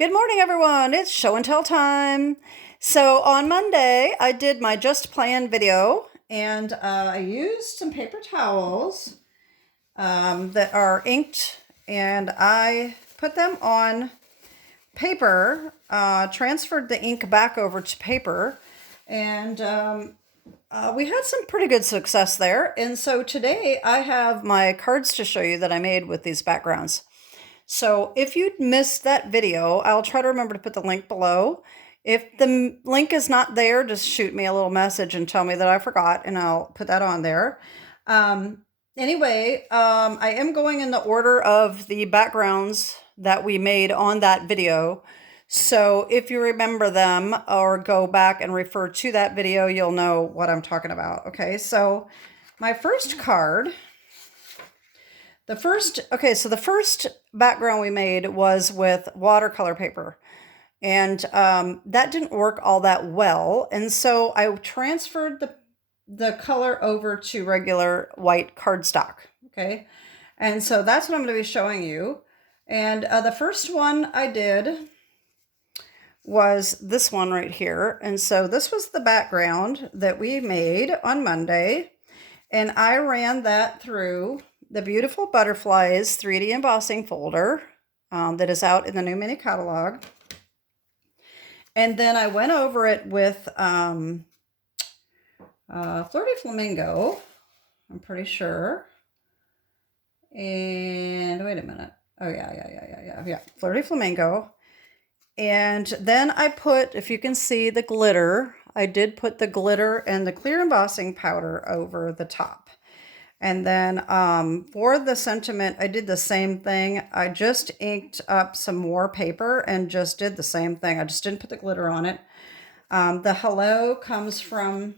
Good morning, everyone. It's show and tell time. So on Monday, I did my Just Playin video, and I used some paper towels that are inked, and I put them on paper, transferred the ink back over to paper, and we had some pretty good success there. And so today I have my cards to show you that I made with these backgrounds. So if you missed that video, I'll try to remember to put the link below. If the link is not there, just shoot me a little message and tell me that I forgot, and I'll put that on there. Anyway, I am going in the order of the backgrounds that we made on that video. So if you remember them or go back and refer to that video, you'll know what I'm talking about. Okay, so my first card... the first background we made was with watercolor paper, and that didn't work all that well. And so I transferred the color over to regular white cardstock. Okay. And so that's what I'm going to be showing you. And the first one I did was this one right here. And so this was the background that we made on Monday. And I ran that through the Beautiful Butterflies 3D embossing folder that is out in the new mini catalog. And then I went over it with Flirty Flamingo, I'm pretty sure. And wait a minute. Oh, yeah. Flirty Flamingo. And then I put, if you can see the glitter, I did put the glitter and the clear embossing powder over the top. And then for the sentiment, I did the same thing. I just inked up some more paper and just did the same thing. I just didn't put the glitter on it. The hello comes from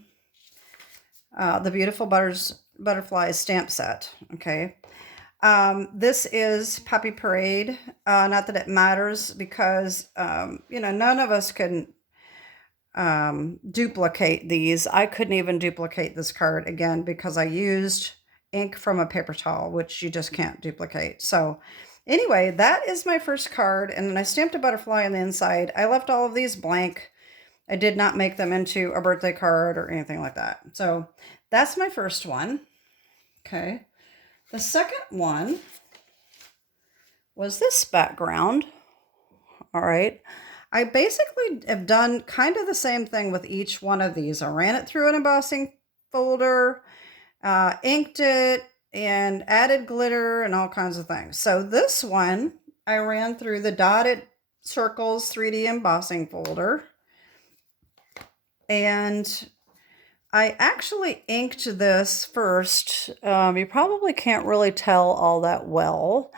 the Beautiful Butterflies stamp set. Okay. This is Puppy Parade. Not that it matters because, none of us can duplicate these. I couldn't even duplicate this card again because I used ink from a paper towel, which you just can't duplicate. So anyway, that is my first card, and then I stamped a butterfly on the inside. I left all of these blank. I did not make them into a birthday card or anything like that. So that's my first one. Okay. The second one was this background. All right. I basically have done kind of the same thing with each one of these. I ran it through an embossing folder, inked it, and added glitter and all kinds of things. So this one, I ran through the Dotted Circles 3D embossing folder. And I actually inked this first. You probably can't really tell all that well.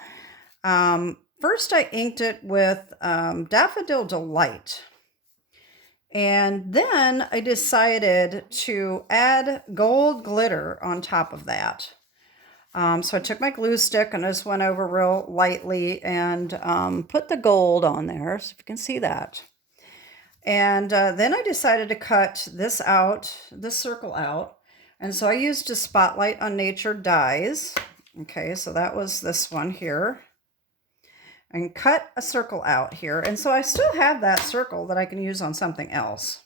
First, I inked it with Daffodil Delight. And then I decided to add gold glitter on top of that. So I took my glue stick and I just went over real lightly and put the gold on there, so if you can see that. And then I decided to cut this out, this circle out. And so I used a Spotlight on Nature dies. Okay, so that was this one here. And cut a circle out here. And so I still have that circle that I can use on something else.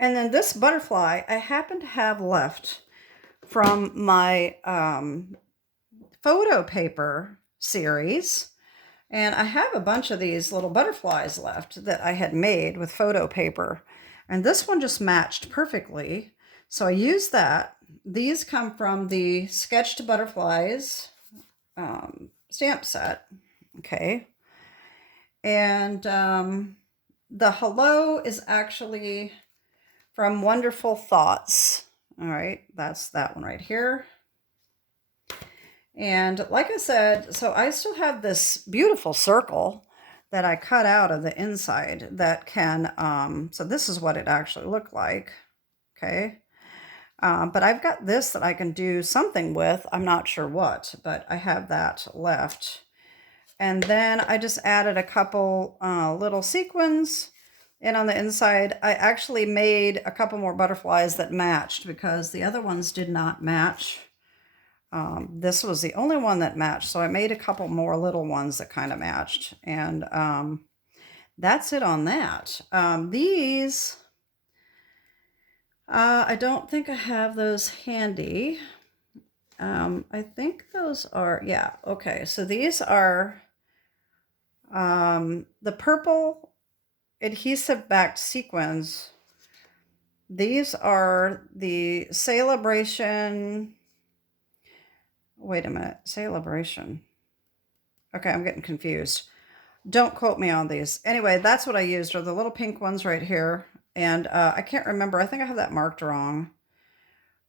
And then this butterfly I happen to have left from my photo paper series. And I have a bunch of these little butterflies left that I had made with photo paper. And this one just matched perfectly. So I used that. These come from the Sketched Butterflies stamp set. Okay. And the hello is actually from Wonderful Thoughts. All right, that's that one right here. And like I said, so I still have this beautiful circle that I cut out of the inside that can, so this is what it actually looked like. Okay. But I've got this that I can do something with. I'm not sure what, but I have that left. And then I just added a couple little sequins. And on the inside, I actually made a couple more butterflies that matched because the other ones did not match. This was the only one that matched, so I made a couple more little ones that kind of matched, and that's it on that. These, I don't think I have those handy. I think those are, yeah, okay. So these are the purple adhesive backed sequins. These are the SALE-A-BRATION. Wait a minute, SALE-A-BRATION. Okay, I'm getting confused. Don't quote me on these. Anyway, that's what I used, are the little pink ones right here. And I can't remember. I think I have that marked wrong.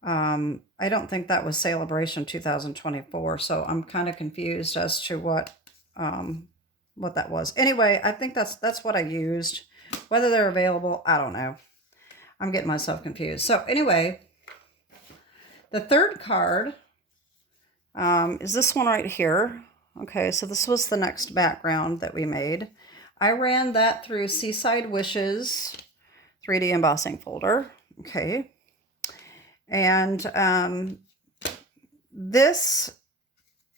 I don't think that was SALE-A-BRATION 2024, so I'm kind of confused as to what that was. Anyway, I think that's what I used. Whether they're available, I don't know. I'm getting myself confused. So anyway, the third card is this one right here. Okay, so this was the next background that we made. I ran that through Seaside Wishes 3D embossing folder. Okay. And this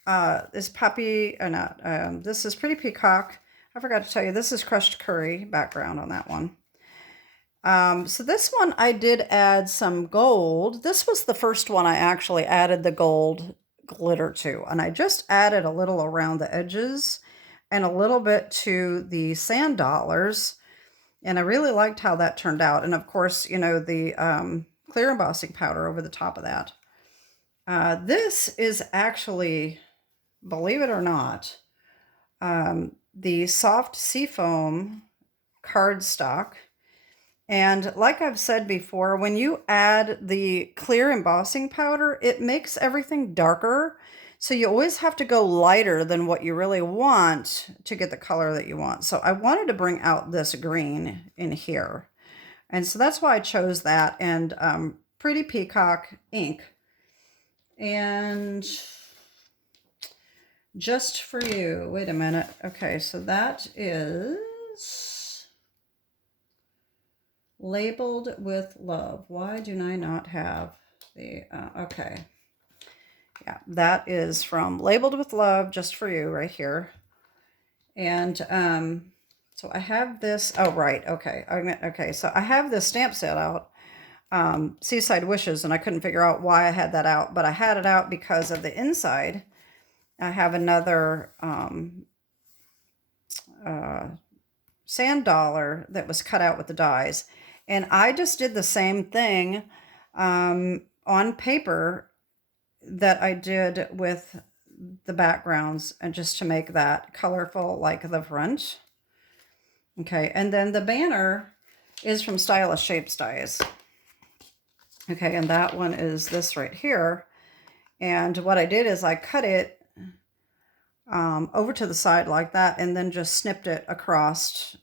is Poppy, this is Pretty Peacock. I forgot to tell you, this is Crushed Curry background on that one. So this one I did add some gold. This was the first one I actually added the gold glitter to, and I just added a little around the edges and a little bit to the sand dollars, and I really liked how that turned out. And of course, you know, the clear embossing powder over the top of that. This is actually, believe it or not, the soft seafoam cardstock. And like I've said before, when you add the clear embossing powder, it makes everything darker. So you always have to go lighter than what you really want to get the color that you want. So I wanted to bring out this green in here. And so that's why I chose that, and Pretty Peacock ink. And Just for You. Wait a minute. Okay, so that is Labeled with Love. Why do I not have the, okay. Yeah, that is from Labeled with Love, Just for You, right here. And so I have this, oh, right, okay. Okay, so I have this stamp set out, Seaside Wishes, and I couldn't figure out why I had that out, but I had it out because of the inside. I have another sand dollar that was cut out with the dies. And I just did the same thing on paper that I did with the backgrounds, and just to make that colorful like the front. Okay, and then the banner is from Stylish Shapes Dies. Okay, and that one is this right here. And what I did is I cut it over to the side like that, and then just snipped it across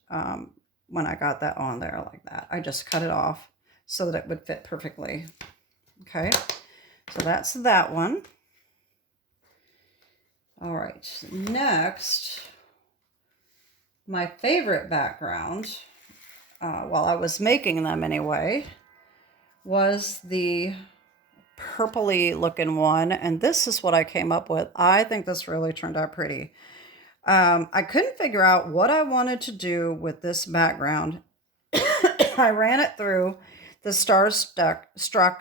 when I got that on there like that. I just cut it off so that it would fit perfectly. Okay, so that's that one. All right, next, my favorite background, while I was making them anyway, was the purpley looking one, and this is what I came up with. I think this really turned out pretty. I couldn't figure out what I wanted to do with this background. I ran it through the Starstruck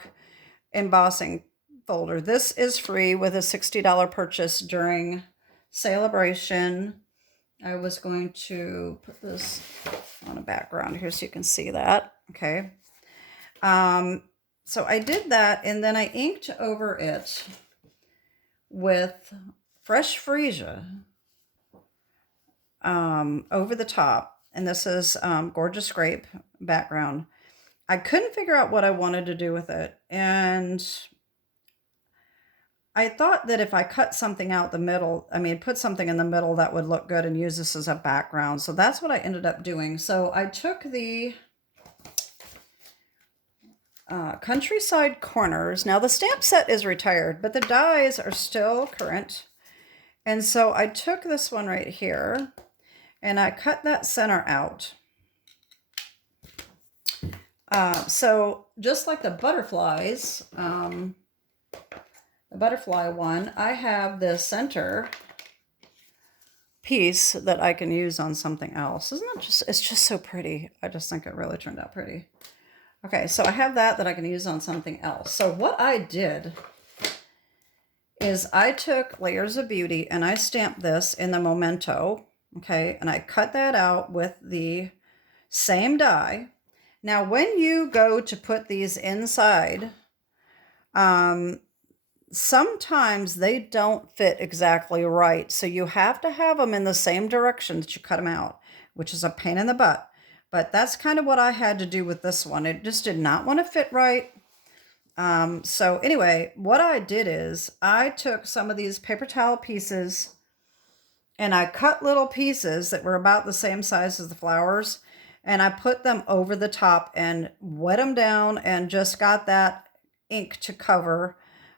embossing folder. This is free with a $60 purchase during SALE-A-BRATION. I was going to put this on a background here so you can see that. Okay. So I did that, and then I inked over it with Fresh Freesia over the top. And this is Gorgeous Grape background. I couldn't figure out what I wanted to do with it. And I thought that if I cut something out the middle, put something in the middle, that would look good and use this as a background. So that's what I ended up doing. So I took the Countryside Corners. Now the stamp set is retired, but the dies are still current. And so I took this one right here and I cut that center out. So just like the butterflies, the butterfly one, I have the center piece that I can use on something else. Isn't it just, it's just so pretty. I just think it really turned out pretty. Okay, so I have that I can use on something else. So what I did is I took Layers of Beauty and I stamped this in the Memento, okay, and I cut that out with the same die. Now, when you go to put these inside, sometimes they don't fit exactly right. So you have to have them in the same direction that you cut them out, which is a pain in the butt. But that's kind of what I had to do with this one. It just did not want to fit right. So anyway, what I did is I took some of these paper towel pieces and I cut little pieces that were about the same size as the flowers, and I put them over the top and wet them down and just got that ink to cover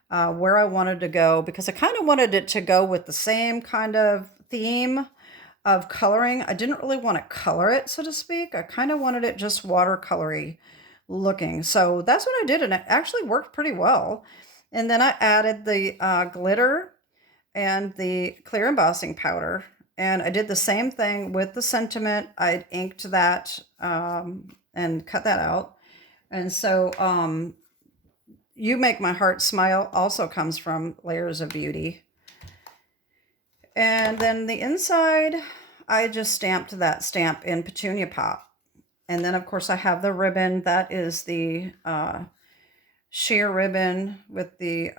where I wanted to go, because I kind of wanted it to go with the same kind of theme of coloring. I didn't really want to color it, so to speak. I kind of wanted it just watercolory looking. So that's what I did, and it actually worked pretty well. And then I added the glitter and the clear embossing powder, and I did the same thing with the sentiment. I inked that and cut that out. And so You Make My Heart Smile also comes from Layers of Beauty. And then the inside, I just stamped that stamp in Petunia Pop. And then, of course, I have the ribbon. That is the sheer ribbon with the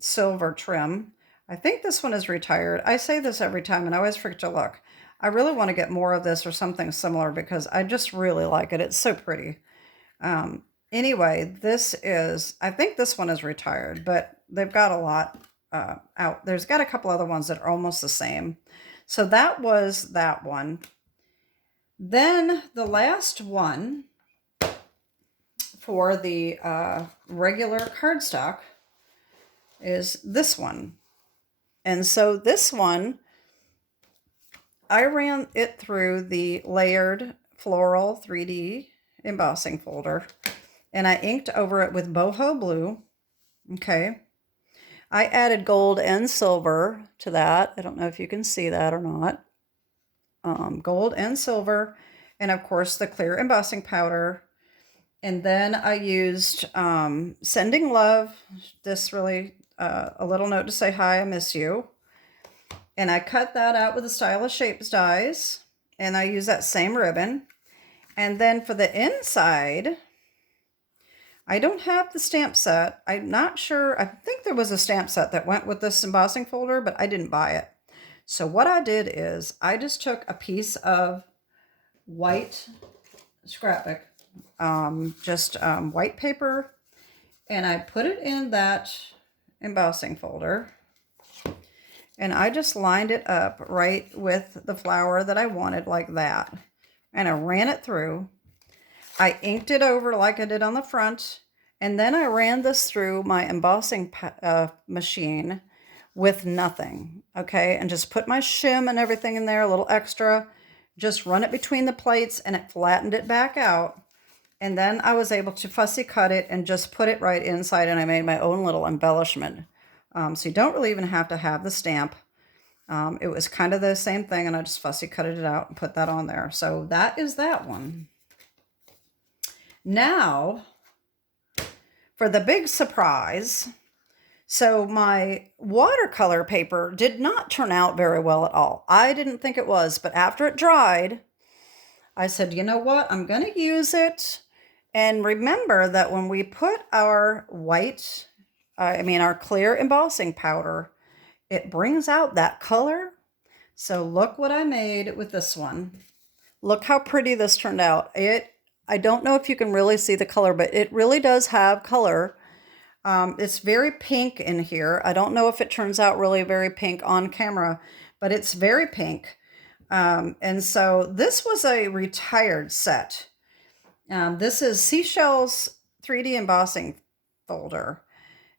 silver trim. I think this one is retired. I say this every time, and I always forget to look. I really want to get more of this or something similar because I just really like it. It's so pretty. Anyway, this is, I think this one is retired, but they've got a lot out. There's got a couple other ones that are almost the same. So that was that one. Then the last one for the regular cardstock is this one. And so this one, I ran it through the layered floral 3D embossing folder, and I inked over it with boho blue. Okay. I added gold and silver to that. I don't know if you can see that or not. Gold and silver, and of course the clear embossing powder. And then I used Sending Love, this really, a little note to say hi, I miss you. And I cut that out with the Stylish Shapes dies, and I use that same ribbon. And then for the inside, I don't have the stamp set. I'm not sure. I think there was a stamp set that went with this embossing folder, but I didn't buy it. So what I did is I just took a piece of white scrapbook, white paper, and I put it in that embossing folder, and I just lined it up right with the flower that I wanted, like that. And I ran it through. I inked it over like I did on the front, and then I ran this through my embossing machine with nothing, okay? And just put my shim and everything in there, a little extra, just run it between the plates, and it flattened it back out. And then I was able to fussy cut it and just put it right inside, and I made my own little embellishment. So you don't really even have to have the stamp. It was kind of the same thing, and I just fussy cut it out and put that on there. So that is that one. Now, for the big surprise. So my watercolor paper did not turn out very well at all. I didn't think it was, but after it dried, I said, you know what? I'm going to use it. And remember that when we put our our clear embossing powder, it brings out that color. So look what I made with this one. Look how pretty this turned out. I don't know if you can really see the color, but it really does have color. It's very pink in here. I don't know if it turns out really very pink on camera, but it's very pink. And so this was a retired set. This is Seashell's 3D embossing folder.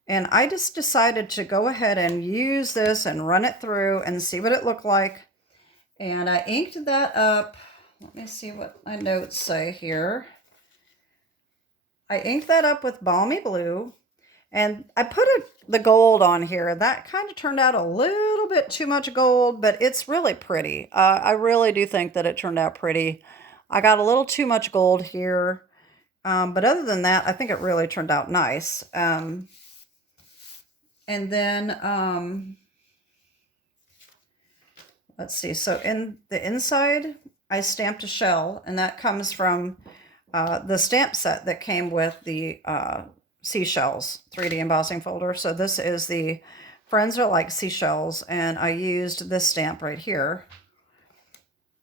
And I just decided to go ahead and use this and run it through and see what it looked like. And I inked that up. Let me see what my notes say here. I inked that up with Balmy Blue. And I put the gold on here. That kind of turned out a little bit too much gold, but it's really pretty. I really do think that it turned out pretty. I got a little too much gold here. But other than that, I think it really turned out nice. And then, let's see. So in the inside, I stamped a shell, and that comes from the stamp set that came with the seashells 3D embossing folder. So this is the Friends Are Like Seashells, and I used this stamp right here.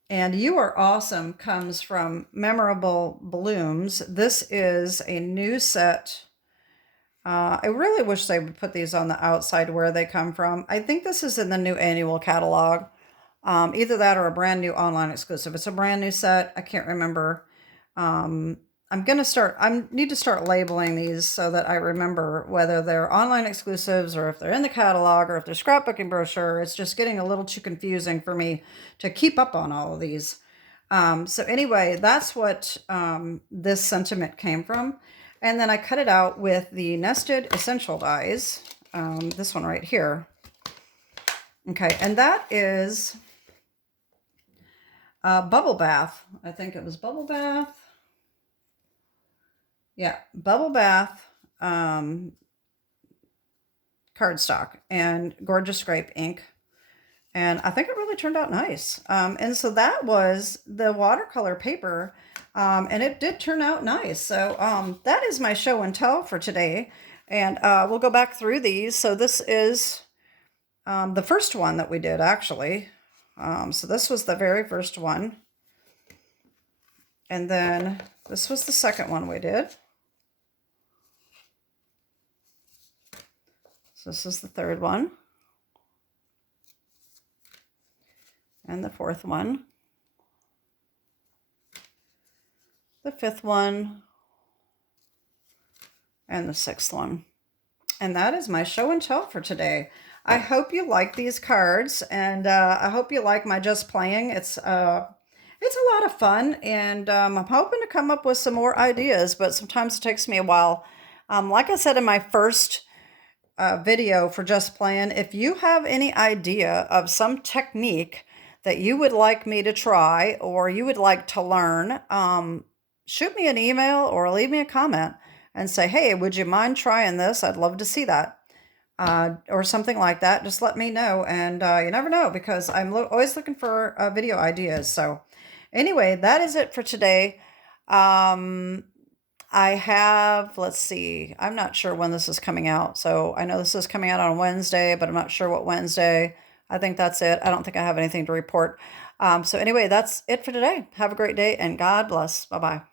And You Are Awesome comes from Memorable Blooms. This is a new set. I really wish they would put these on the outside where they come from. I think this is in the new annual catalog. Either that or a brand new online exclusive. It's a brand new set. I can't remember. I need to start labeling these so that I remember whether they're online exclusives or if they're in the catalog or if they're scrapbooking brochure. It's just getting a little too confusing for me to keep up on all of these. So anyway, that's what this sentiment came from. And then I cut it out with the nested essential dies. This one right here. Okay, and that is Bubble Bath. I think it was Bubble Bath. Yeah, Bubble Bath cardstock and Gorgeous Scrape ink. And I think it really turned out nice. And so that was the watercolor paper. And it did turn out nice. So that is my show and tell for today. And we'll go back through these. So this is the first one that we did, actually. So this was the very first one. And then this was the second one we did. So this is the third one. And the fourth one. The fifth one. And the sixth one. And that is my show and tell for today. I hope you like these cards, and I hope you like my Just Playin. It's a lot of fun, and I'm hoping to come up with some more ideas, but sometimes it takes me a while. Like I said in my first video for Just Playin, if you have any idea of some technique that you would like me to try or you would like to learn, shoot me an email or leave me a comment and say, hey, would you mind trying this? I'd love to see that. Or something like that. Just let me know. And you never know, because I'm always looking for video ideas. So anyway, that is it for today. I have, let's see, I'm not sure when this is coming out. So I know this is coming out on Wednesday, but I'm not sure what Wednesday. I think that's it. I don't think I have anything to report. So anyway, that's it for today. Have a great day and God bless. Bye-bye.